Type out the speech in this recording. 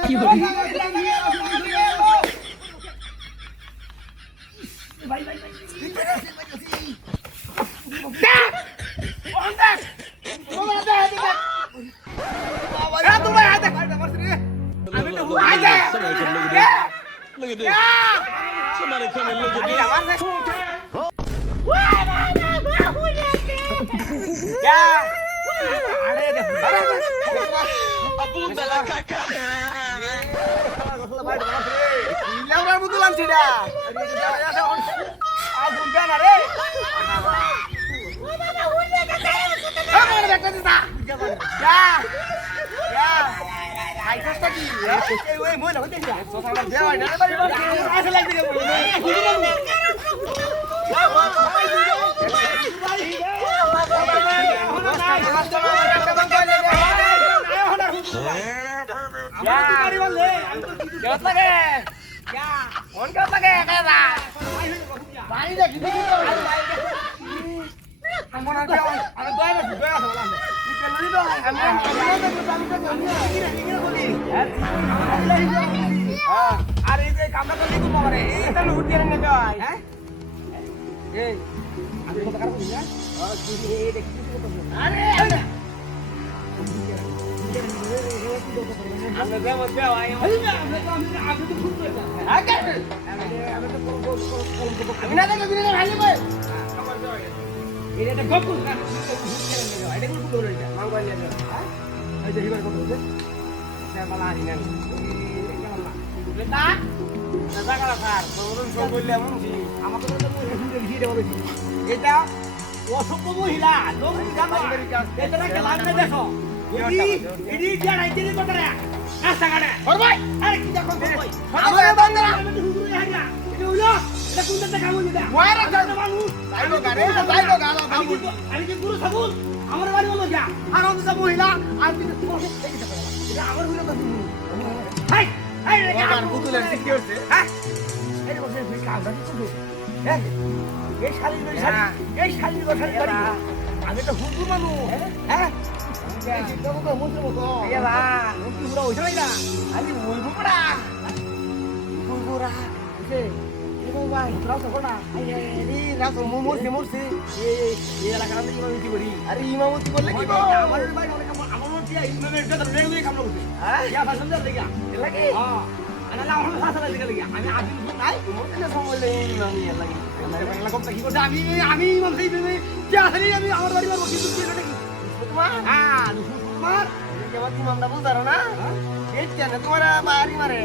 কি বলি Look at this. Somebody come and look at this. অসভ্য মহিলা লোক দেখো রাস্তাঘাটে আরে কি দেখো আমি কি গুরু থাকুন আমার বাড়ি বলো যা আর মহিলা আমি আমার আমি তো হুজুর মানুষ হ্যাঁ ইমামতি করলে কি আমি আমার বাড়ি তোমার বুঝারো না তোমার বাড়ি মারে